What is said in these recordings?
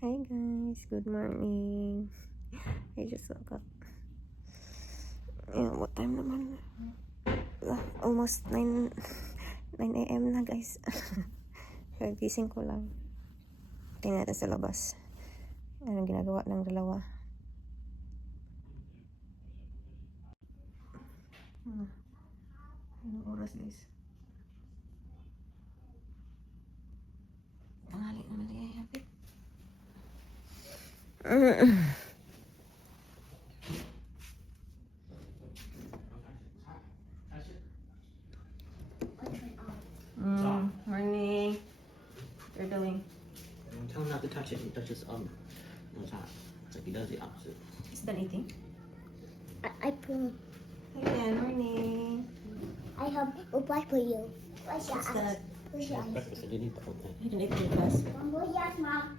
Hi guys, good morning. I just woke up. Yeah, what time naman? Almost 9 a.m. na guys. Kagising ko lang. Tingnan natin sa labas. Anong ginagawa ng dalawa? Anong oras guys? Tanghali naman ay hapit. Morning. What you're doing? Tell him not to touch it. He touches no top. It's like he does the opposite. Is done eating? I put. Ayan, morning. I have a bite for you. What's your What's eyes? that? What's your eyes? Breakfast. I didn't eat the whole thing. I didn't eat breakfast. Mom, what's your eyes, Mom?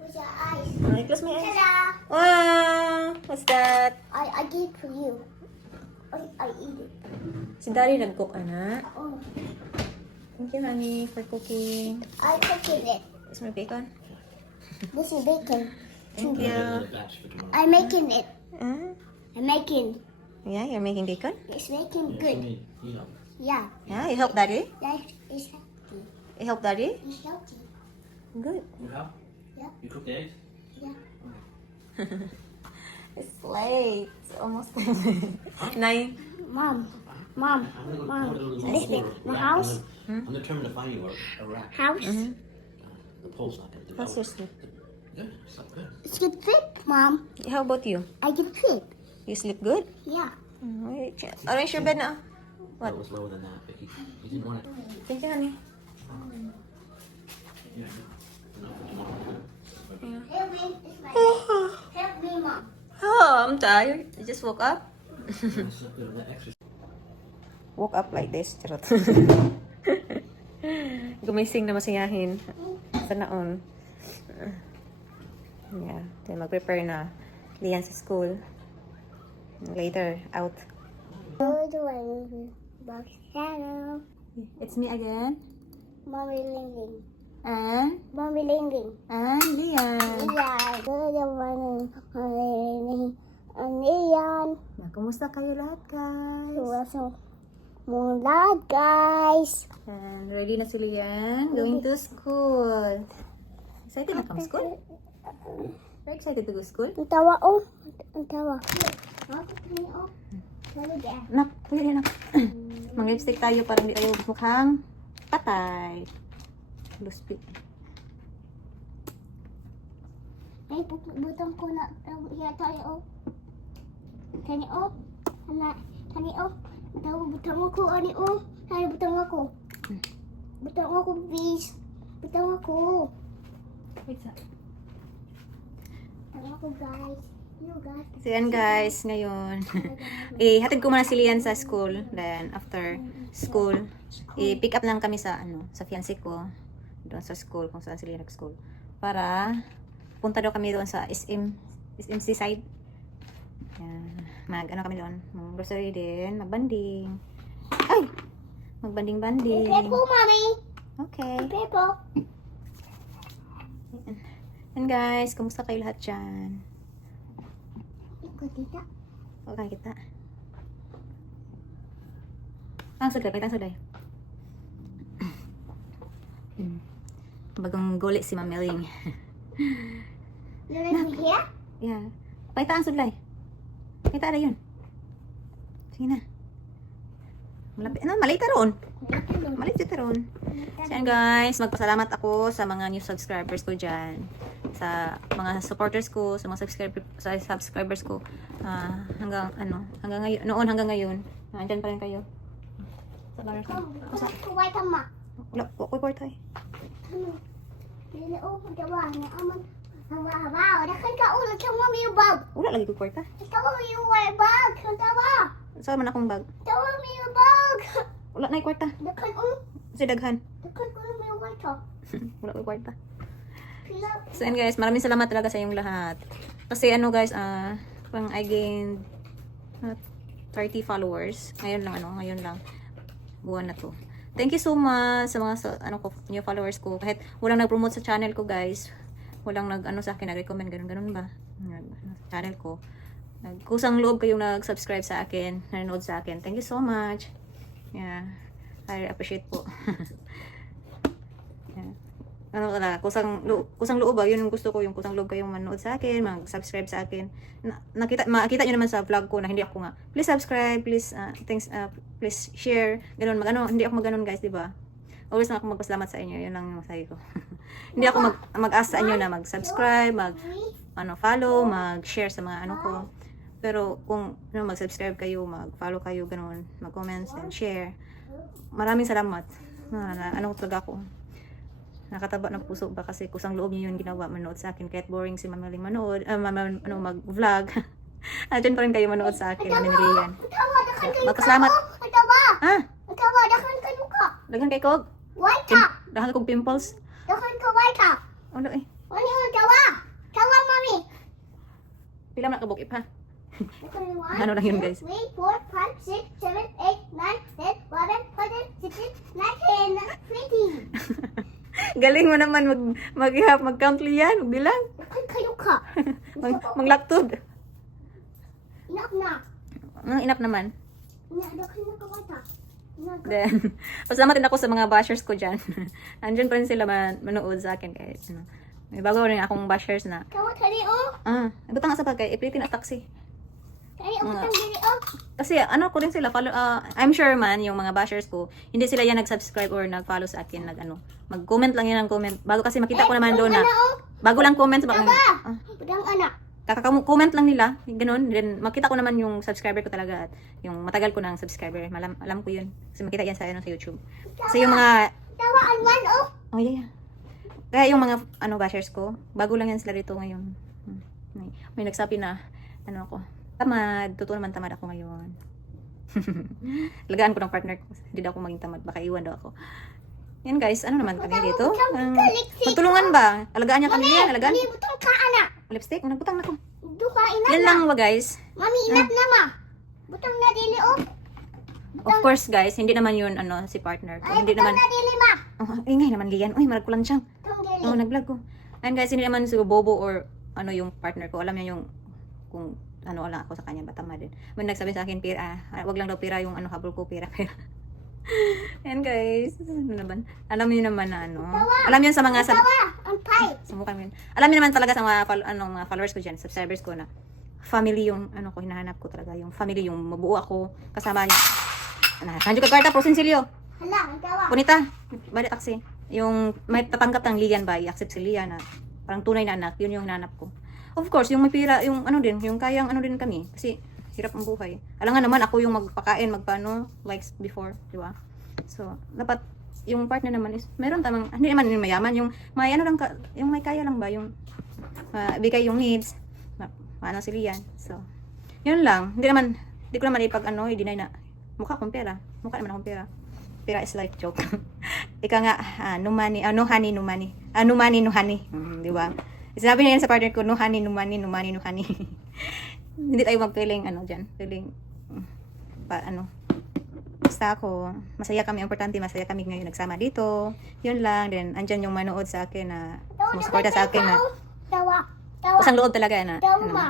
What's your eyes? I close my eyes. Ta-da! Wow! What's that? I give for you. I eat it. Si Daddy nag-cook, anak. Oh, Thank you, honey, for cooking. I cooking it. Is my bacon? This is bacon. Thank you. Another batch for tomorrow. I'm making it. Ah, I'm making. yeah, you're making bacon? It's making Yeah, good. for me, you know. Yeah, Yeah, you help Daddy? that is healthy. You help Daddy? It's healthy. Good. You help? Yeah. You cook the eggs? Yeah. It's late. It's almost 9. Mom, Mom, I'm gonna Mom. go to the Listen, mall my for a rack. house, I'm determined to find you a rack. house. The pole's not gonna do How's your sleep? Good. It's not good. It's good fit, Mom. How about you? I can fit. You sleep good? Yeah. Wait, arrange your bed na. What? It was lower than that, but he didn't want it. Thank you, honey. Yeah. No, for tomorrow. Help me, it's my help me, Mom. Oh, I'm tired. I just woke up. It's not good on that exercise. Woke up like this. Charot. Gumising na masayahin. Sa naon. Yeah. Then mag-prepare na. Lian sa school. Later, out. How do I box channel? It's me again. Mommy Ling Ling. And? Mommy Ling Ling. And Lian. Yeah, good morning, Mommy Ling Ling. And Leon. Kumusta kayo lahat, guys? Welcome. Mula, guys. And ready na si Lian. Going to school. Excited na come school? Very excited to go school? Ang tawa, oh. Ang tawa. Oh. Talaga. Nak, pwede na. Mag-lipstick tayo para hindi tayo mukhang patay. Luspit. Ay, butang ko na. Yata, oh. Tani, oh. Tani, oh. Butang ako, ani, oh. Tani, butang ako. Butang ako, please. Butang ako. Wait, sa. Butang ako, guys. You guys. So yan guys, ngayon. Hatid ko muna si Lian sa school. Then after school, i-pick up lang kami sa sa fiancé ko. Doon sa school, kung saan si Lian nag-school. Para punta daw kami doon sa SMC side. Yan. Kami doon. Mag-grocery din, mag-banding. Ay! Mag-banding-banding. Pepo, mommy. Okay. Pepo. And guys, kumusta kayo lahat dyan? Ikut kita. Okay kita. Tangsuday, may tangsuday. Bagong guli si Mamiling. You let me here? Yeah. Paita ang sudlay. Paita na yun. Sige na. Malapit. Malita ron. Malita ron. So yan guys, magpasalamat ako sa mga new subscribers ko dyan. Sa mga supporters ko, sa mga subscribers ko. Hanggang ngayon, hanggang ngayon. Andyan pa rin kayo. Sa barar ko. Kuwait ama. Wala, kukway tayo. Lili oh, dawa na aman. Wow, dakan ka ulo sa mo yung bag. Wala lagi kukway ta. Ikaw yung bag. Ang tawa. Saan man akong bag? Tawa mo yung bag. Wala na yung kwarta. Dakan Kasi daghan. dakan ko yung white. Wala yung kwarta. Pila. So and guys, maraming salamat talaga sa inyong lahat. Kasi guys, pang I gained 30 followers. Ngayon lang. Buwan na to. Thank you so much sa mga new followers ko. Kahit walang nag-promote sa channel ko guys. walang nag-ano sa akin, nag-recommend, ganun ba? Sa channel ko. Kusang loob kayong nag-subscribe sa akin, nanonood sa akin. Thank you so much. Yeah. I appreciate po. Yeah. Ano talaga, kusang loob ba? Yun yung gusto ko, yung kusang loob kayong manood sa akin, mag-subscribe sa akin. Makita nyo naman sa vlog ko na hindi ako nga. Please subscribe, please please share. Ganun, hindi ako maganon guys, di ba? Always na ako magpasalamat sa inyo. Yun lang yung masabi ko. Hindi ako mag-ask sa inyo na mag-subscribe, follow, mag-share sa mga ano ko. Pero kung mag-subscribe kayo, mag-follow kayo, ganun, mag-comments and share. Maraming salamat. Ano talaga ako. Nakataba ng puso ba kasi kusang loob niyo yung ginawa manood sa akin kahit boring si Mamaling manood, mag-vlog. Diyan pa rin kayo manood sa akin, Manilian. Magpasalamat. Ah, daghan kay kog. Daghan kog pimples. Ano eh? Pila man kabukip ha. Ano lang yun guys. 3, 4, 5, 6, 7, 8, 9, 10, 11, 12, 13, 14, 15, 20. Galing mo naman mag-count liyan, magbilang. Maglaktod. Enough naman. Then, pasalamat din ako sa mga bashers ko dyan. Andyan pa rin sila manood sa akin kahit ano. May bago rin akong bashers na. Butang nga sa bagay, ipitin na taxi. Kasi ano ko rin sila, I'm sure man, yung mga bashers ko, hindi sila yan nag-subscribe or nag-follow sa akin, mag-comment lang yan ng comment. Bago kasi makita ko naman doon na, bago lang comment, kaka-comment lang nila, ganun. Then makita ko naman yung subscriber ko talaga at yung matagal ko ng subscriber. Alam ko yun. Kasi makita yan sa YouTube. Kasi yung mga yeah. Kaya yung mga bashers ko, bago lang yan sila dito ngayon. May nagsabi na ako, tamad, totoo naman tamad ako ngayon. Lagaan ko ng partner ko. Hindi daw ako maging tamad, baka iwan daw ako. Yan guys, ano naman kami dito? Magtulungan ba? Alagaan niya kami yan, alagaan. Lipstick, nagbutang na ko. Yan lang ba guys? Mami, inat na ma. Butang na dili Of course guys, hindi naman yun si partner ko. Hindi naman. na dili ma. Ingay naman liyan. Uy, marag ko lang siyang. Butang dili. Nag-vlog ko. And guys, hindi naman siguro bobo or yung partner ko. Alam niya yung kung wala ako sa kanya, batama din. May nagsabi sa akin, pira, wag lang daw pira yung habol ko, pira. Yan guys, ano naman? Alam niyo naman na alam niyo sa mga Ang pipe. sumukan mo yun. Alam niyo naman talaga sa mga mga followers ko diyan, subscribers ko na family yung ko hinahanap ko talaga, yung family yung mabuo ako kasama niya. Nandiyo ka kwarta pro Sinsilio. Hala, ang tawa. Punita, bali taxi. Yung may tatanggap ng Lian ba, i-accept si Lian na parang tunay na anak, yun yung hinahanap ko. Of course, yung may pira, yung yung kayang din kami. Kasi, hirap ang buhay. Alam nga naman, ako yung magpakain, like before, di ba? So, dapat, yung partner naman is, meron tamang, hindi naman yung mayaman, yung may yung may kaya lang ba, yung, bigay yung needs, paano si Lian. So, yun lang. Hindi ko naman i-deny na, mukha akong pera. Mukha naman akong pera. Pera is life, joke. Ika nga, no money, no honey, no money. No money, no honey. Di ba? Sinabi niya yan sa partner ko, no honey, no money, no money, no honey. Hindi tayo mag-feeling, dyan. Feeling, basta ako, masaya kami, importante, masaya kami ngayon nagsama dito. Yun lang, then, andyan yung manood sa akin na, sumusuporta sa akin na, Tawa. kusang loob talaga na,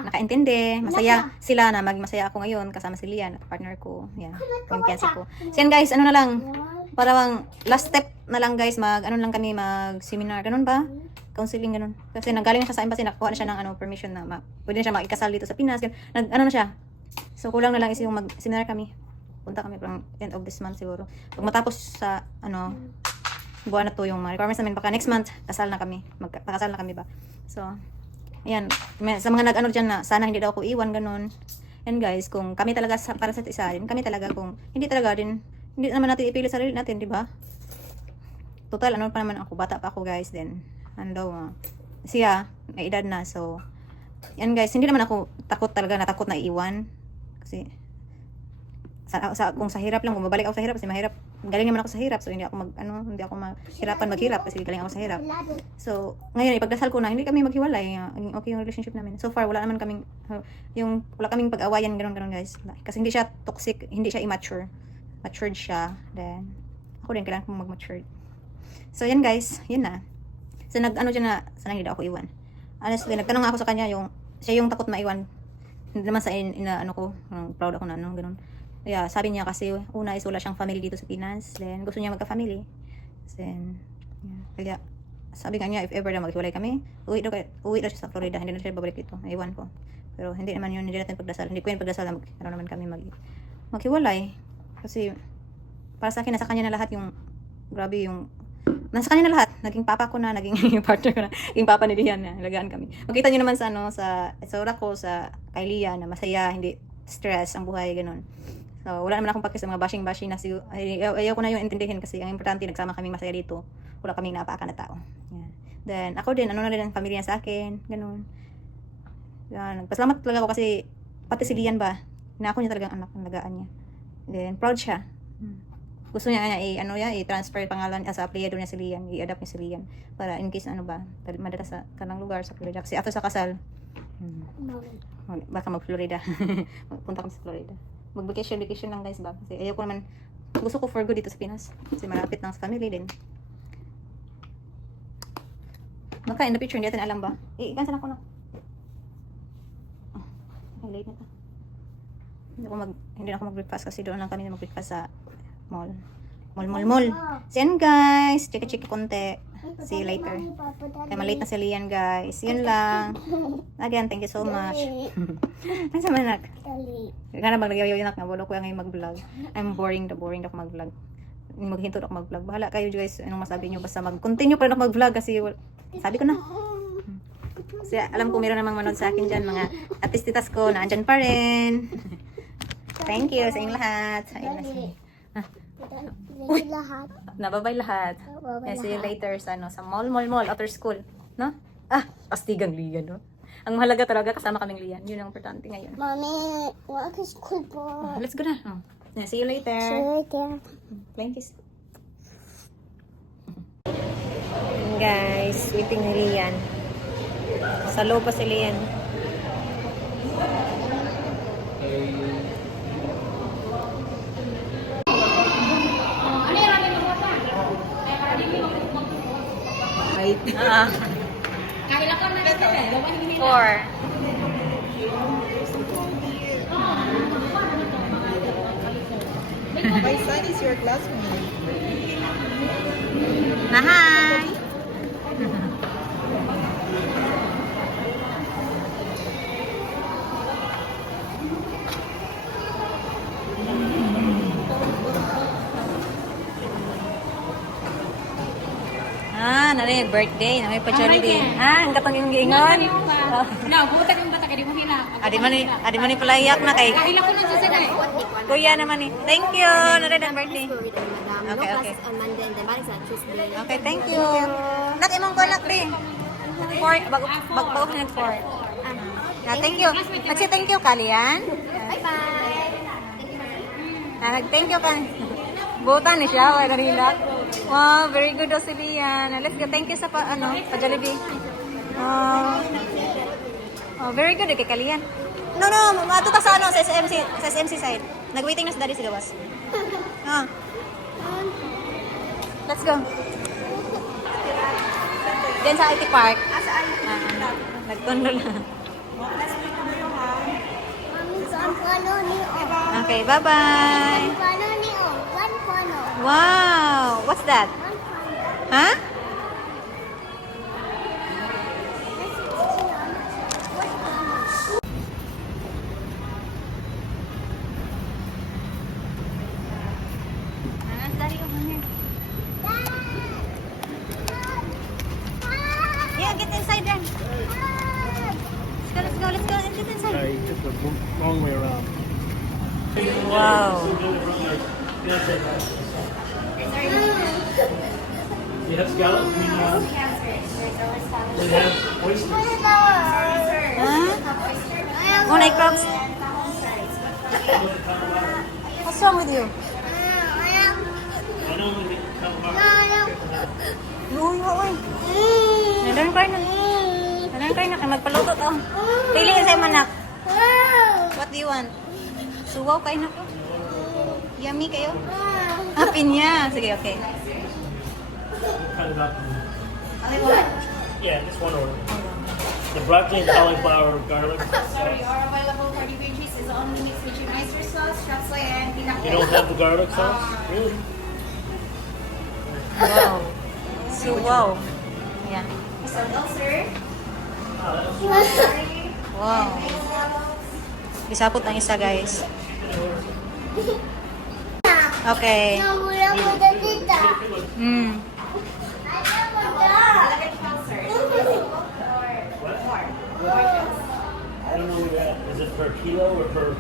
nakaintindi, masaya sila na masaya ako ngayon, kasama si Lian, partner ko, yan, yung fiancé ko. So yan guys, na lang, parang last step na lang guys, kami, mag-seminar, ganun ba? Counseling, ganun. Kasi nanggaling na siya sa embassy, nakuha na siya ng permission na pwede na siya makikasal dito sa Pinas. Na siya. So, kulang na lang is yung mag-seminar kami. Punta kami pang end of this month siguro. Pag matapos sa, buwan na to yung mga requirements namin, baka next month, kasal na kami. Magkasal na kami ba? So, ayan. Sa mga dyan na, sana hindi daw ako iwan, ganun. And guys, kung kami talaga para sa isa rin, kami talaga kung, hindi naman natin ipili sarili natin, di ba? Total, pa naman ako, bata pa ako guys, then, siya, may edad na, so, yan guys, hindi naman ako natakot na iwan, kasi, kung sa hirap lang, kung babalik ako sa hirap, kasi mahirap, galing naman ako sa hirap, so hindi ako mahirapan maghirap, kasi galing ako sa hirap, so, ngayon, ipagdasal ko na, hindi kami maghiwalay, okay yung relationship namin, so far, wala kaming pag-awayan, ganun guys, kasi hindi siya toxic, hindi siya immature, matured siya, then, ako din, kailangan kong mag-matured, so, yan guys, yun na. So, dyan na, sana hindi ako iwan. honestly, nagtanong ako sa kanya siya yung takot maiwan. Hindi naman sa ano ko, proud ako na ano, ganun. Kaya sabi niya kasi, una is wala siyang family dito sa Pinas. Then, gusto niya magka-family. Then, yeah. Kaya, sabi nga niya, if ever na maghiwalay kami, uwi daw siya sa Florida. Hindi na siya babalik dito. Iwan ko. Pero hindi naman yun, hindi natin pagdasal. Hindi ko yung pagdasal na naman kami maghiwalay. Kasi, para sa akin, nasa kanya na lahat yung, grabe yung, nasa kanya na lahat. Naging papa ko na, naging partner ko na, naging papa ni Lian na, alagaan kami. Makita nyo naman sa, sa itsura ko, sa kay Lian, na masaya, hindi stress ang buhay, ganun. So, wala naman akong pake sa mga bashing na ayaw ko na yung intindihin kasi ang importante, nagsama kaming masaya dito. Wala kaming napaakan na tao. Yan. Then, ako din, ano na rin ang pamilya sa akin, ganun. Yan, nagpasalamat talaga ako kasi, pati si Lian ba, ako niya talagang anak, ang lagaan niya. Then, proud siya. Gusto niya i-transfer pangalan sa apelyido niya si Lian, i-adapt niya si Lian para in case madala sa kanang lugar sa Florida kasi after sa kasal baka mag-Florida. Punta kami sa Florida. Mag-vacation lang guys ba kasi ayaw ko naman, gusto ko for good dito sa Pinas kasi malapit lang sa family din. Maka in the picture hindi natin alam ba cancel ako na. Late na to. Hindi na ako mag-breakfast kasi doon lang kami mag-breakfast sa mall. So yan guys, chika konti. See you later. Kaya malate na si Lian guys. Yun lang. Again, thank you so much. Ang sama nak. Kaya na maglagayaw-yaw na wala ko ngayon mag-vlog. I'm boring ako mag-vlog. Maghinto ako mag-vlog. Bahala kayo guys, anong masabi nyo. Basta mag-continue pa rin ako mag-vlog kasi sabi ko na. Kasi alam ko meron namang manood sa akin dyan. Mga artistitas ko na andyan pa rin. Thank you sa inyong lahat. Uy. Lahat. Nababay lahat. See you later sa mall after school, no? Astigang Lian, no? Ang mahalaga talaga kasama kaming Lian. Yun ang importante ngayon. Mami, wala ka school po. Let's go na. Yeah, see you later. See you later. Flying kiss. Guys, waiting ni Lian. Sa loob pa si Lian. Kailan ka na 4. My son is your classmate. Hi! Nari birthday, na may pa-charity. Ang katong yung giingon. Na, buta yung bata kay di mo hila. Adi man ni pala iyak na kay. Kahila ko na sa sagay. Kuya naman ni. Thank you. Nari ang birthday. Okay. On Monday and the marriage on Tuesday. Okay, thank you. Nak imong ko nak rin. 4 bag na 4. Thank you. Nagsi thank you Kalian. Bye-bye. Thank you kan. Buta ni siya, wala rilak. Wow, very good daw si Lian. Let's go. Thank you sa pa Jollibee. Very good kay Kalian. No, mato ta sa sa SMC side. Nag-waiting na sa daddy sa gawas. Let's go. Diyan sa IT Park. Nagtondo lang. Mami, saan pano ni O? Okay, bye-bye. Pano ni O? One pano. Wow! What's that? One pano. Huh? Yeah, get inside then. Let's go. Get inside. Sorry, you took the wrong way around. Wow. You have scallops? We have oysters. Huh? Oh, like crabs? What's wrong with you? I don't think it come back. Uy. Nandun kayo na. Magpaluto to. Piliin sa'yo manak. What do you want? Suwaw kayo na ko. Yummy kayo? Pinya. Sige, okay. Cut it up. Yeah, just one order. The broccoli, the cauliflower, garlic. Sorry, our available for the veggies is only mixed with your oyster sauce, chop suey, and pinakbet. You don't have the garlic sauce? Really? Wow. So, wow. Yan. So, sir. Wow. Isapot ang isa, guys. Okay. Nawala ko na tita. Mm. I don't know that. Is it per kilo or per?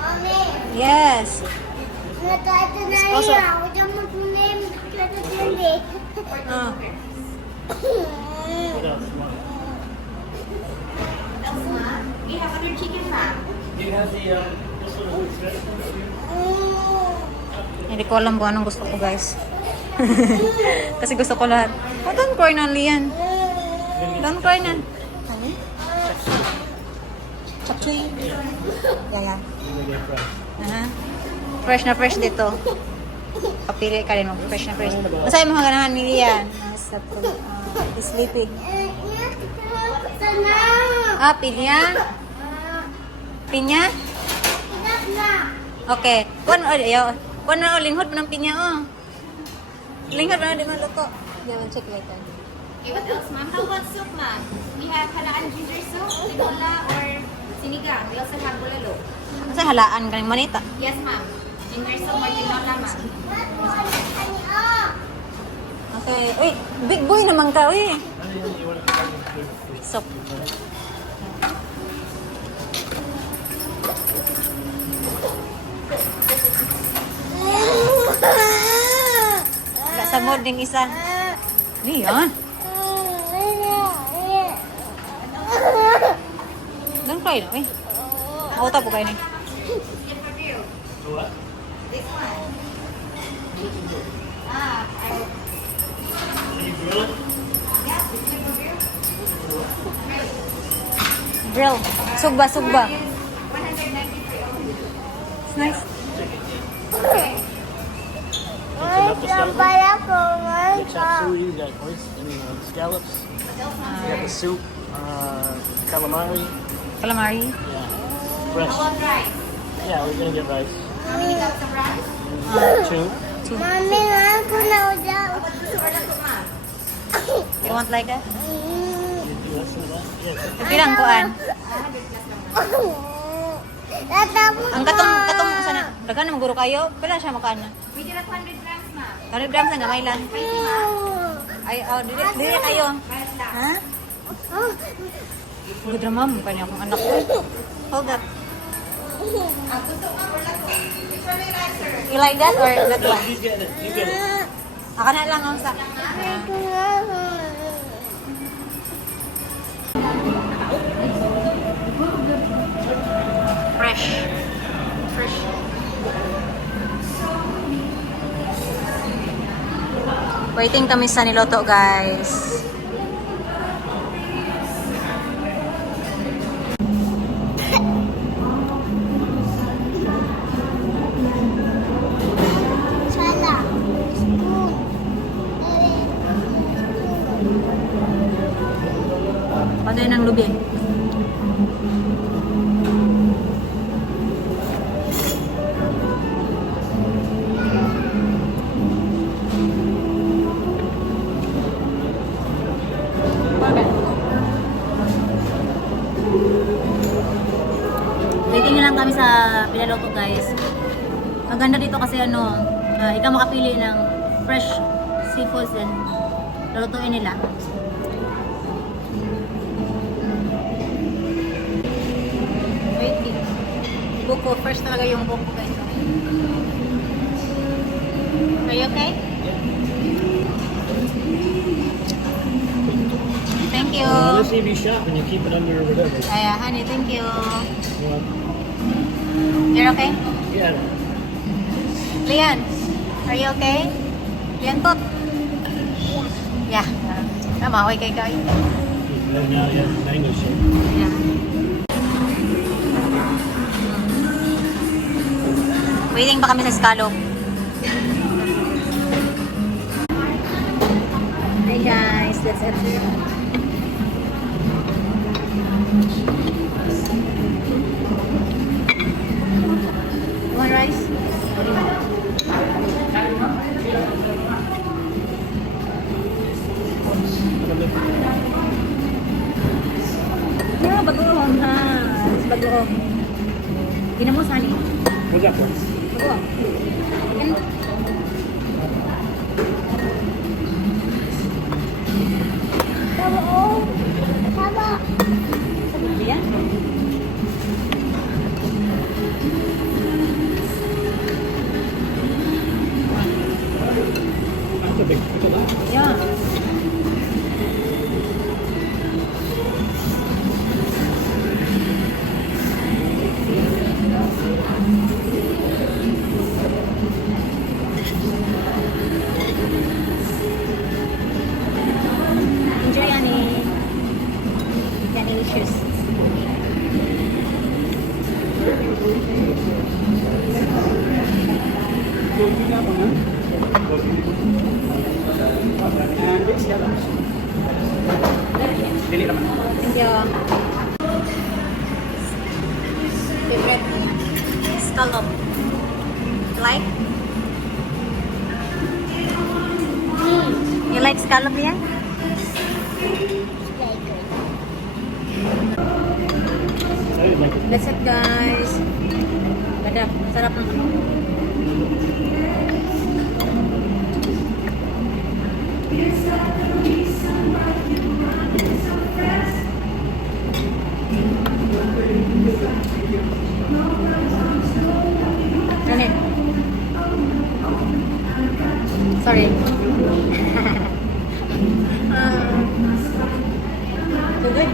Mami, Yes. natato na Also- rin ako. Diyan mag-name. Kata dyan eh. Ah. What else? We have other chicken wrap. Do you have the this one with vegetables? Hindi ko alam kung anong gusto ko, guys. Kasi gusto ko lahat. Oh, don't cry na, Lian. Don't cry na. Ano? Chapsuy. Yeah. Fresh na fresh dito. Kapili ka rin mo. Fresh na fresh. Masaya mo ganahan ni Lian. Nasa sleepy. Sana. Ah, pinya? Pinya? Inap na. Okay. Kuan na linghod mo ng pinya, oh. Linghod mo na di maluto. Yeah, we'll check later. Okay, what else, ma'am? How about soup, ma'am? We have halaan ginger soup, tinola, or sinigang. We also have bulalo. Kasi halaan ka ng manita. Yes, ma'am. Ginger soup or tinola, ma'am. Okay. Uy, big boy naman ka, uy. Soup. Wala sa mood ng isa. Lian. Don't cry na, uy. Mauta po kayo ni. What? Do you grill it? Grill. Sugba. It's nice. Ay, pala ko. Ay, You got chop suey, you got oyster, scallops. You got the soup, calamari. Calamari. Yeah. Fresh. Rice. Yeah, we're gonna get rice. How many cups of rice? Two. Mami, nga ko na daw. You want like that? You do less than that? Yes. Bilang kuan. Tatapos Ang katong sana. Dagan na maguro kayo. Pila siya makaan na. We did 100 grams, ma'am. 100 grams na gamay lang. Ay, dili kayo. Ha? Good ma'am, kanya akong anak ko. Hold up. You like that or that one? You get it. You get it. Aka na lang ang sa. Fresh. Waiting kami sa niloto, guys. Sala. Patay ng lubi. Waiting lang kami sa pinaloto, guys. Maganda dito kasi ikaw makapili ng fresh seafoods and lulutuin nila. Waiting. Buko. First talaga yung buko, guys. Are you okay? Thank you. Let's see if you shop and you keep it under whatever. Ay, honey, thank you. Yeah. You're okay? Yeah. Lian, are you okay? Lian tot? Yeah. Tama, okay kay kayo. Right now, yeah, mango shake. Yeah. Waiting pa kami sa scallop. Hi guys, let's have You want rice? Yeah, bagoong ha. Bagoong. Ginamos, honey. What's that for? Bagoong. And Tawa oh. Tawa. yeah. That's a big pickle. That. Yeah. Enjoy, Annie. Yan, delicious. And it's scallops. Dili naman. Thank you. Favorite scallop. Like? You like scallop, yeah? I didn't like it. That's it, guys. Ganda. Sarap ng ano. Ano yun? Sorry. So good.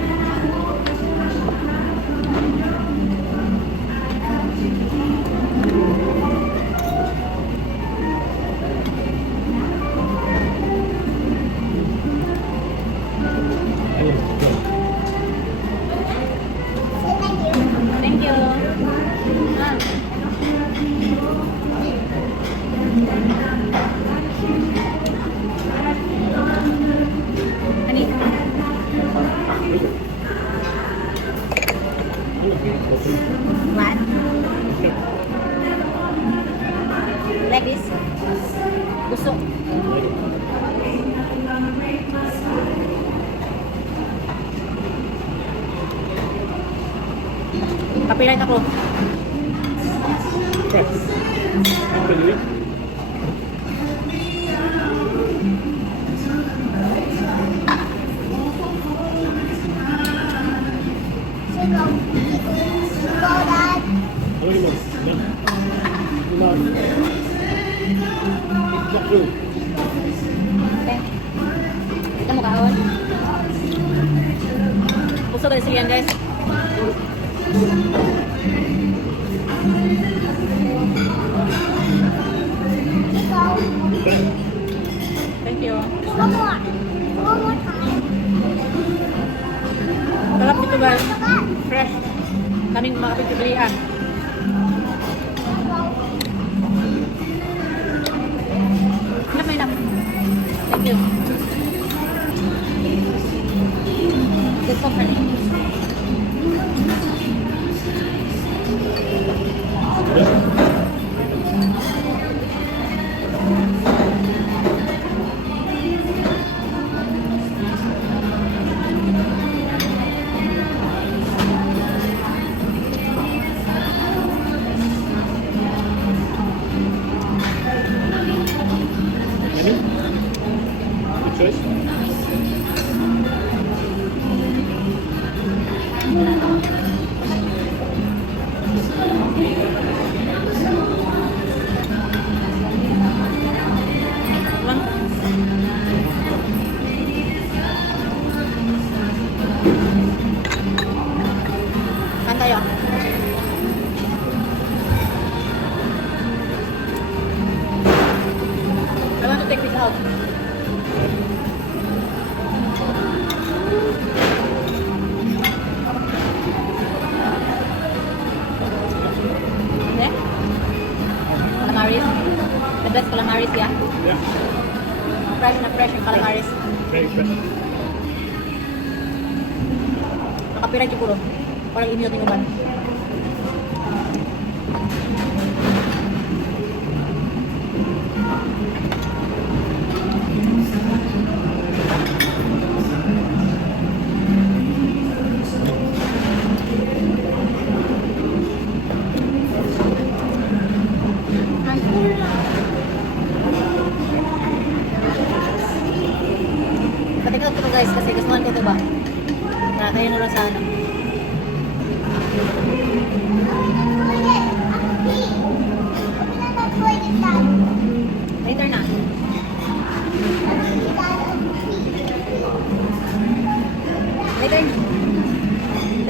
I didn't like it. Thank you. Ah. Honey. What? Like this? Busok. Copyright ako. Try. Can you eat? Sigaw. Sigaw, Dad. Ano yung mga? It's not true. Okay. Ito mo kaon. Busog kasi yan, guys. Sigaw. Thank you. One more. One more time. Sarap dito, guys. Fresh. Kaming mga kapitbilihan. Hanap mo yun. Thank you. Good cook, honey. Any? Good choice. One. Saan tayo? I want to take this out. Okay? Calamaris. The best calamaris, yeah? Yeah. Fresh na fresh yung calamaris. Very fresh. Copyright yung puro. Parang email ng uban. Patikot ko to guys kasi gustuhan ko to ba? Nakatayo na lang sa ano. Later na. Later na.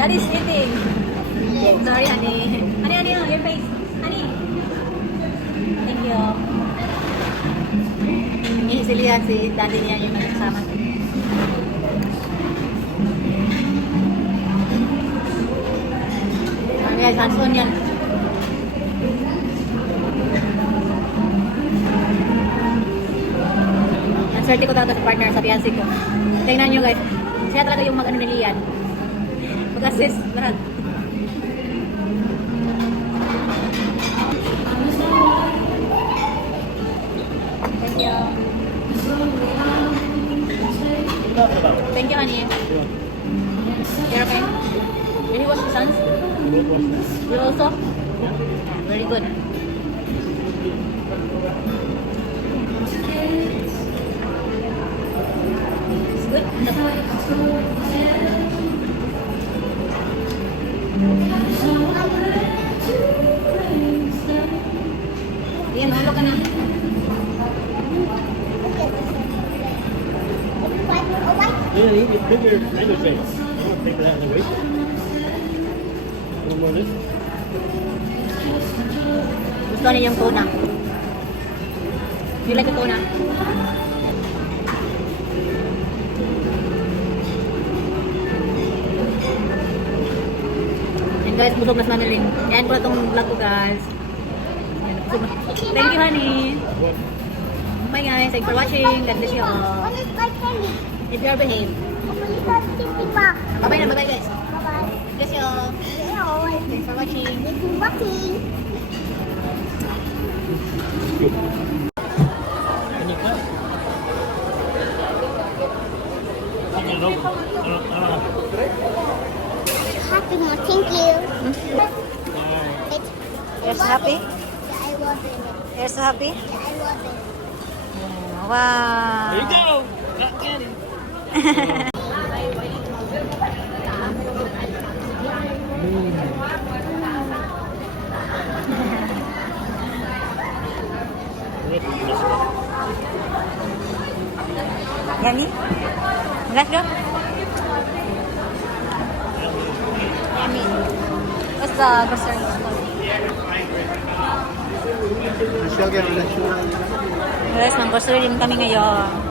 Daddy's eating. Sorry, honey. Honey, your face. Honey. Thank you. Yung si Lian, si daddy niya yung nagsama. Guys, hands-on yan. Ang swerte ko talaga sa partner, sa fiancé ko. Tingnan nyo guys, siya talaga yung mag-ano ni Lian. Mag-assist, lahat. Thank you. Thank you, honey. You're okay? Did you wash the sons? You also? Very good. It's good. Iyan, ulo ka na. Yeah, you need bigger mango shakes. I don't think that in the waste. One more of this. Gusto niya yung tuna. You like the tuna? And guys, busog na si Mami Lynn. Yan ko na itong vlog ko guys. Yan, busog na. Thank you honey. Bye guys, thanks for watching. God bless you all. What is my candy? If you are behave. Bye-bye na, bye-bye guys. Bye-bye. Bless you all. Thanks for watching. Thank you for watching. Can you cut? I'll get it over. I don't know. Happy more. Thank you. Alright. You're so happy? Yeah, I love it. You're so happy? Yeah, I love it. Wow. There you go. Got candy. Yummy? Let's go. Yummy. What's the grocery store? Guys, mag-grocery din kami ngayon.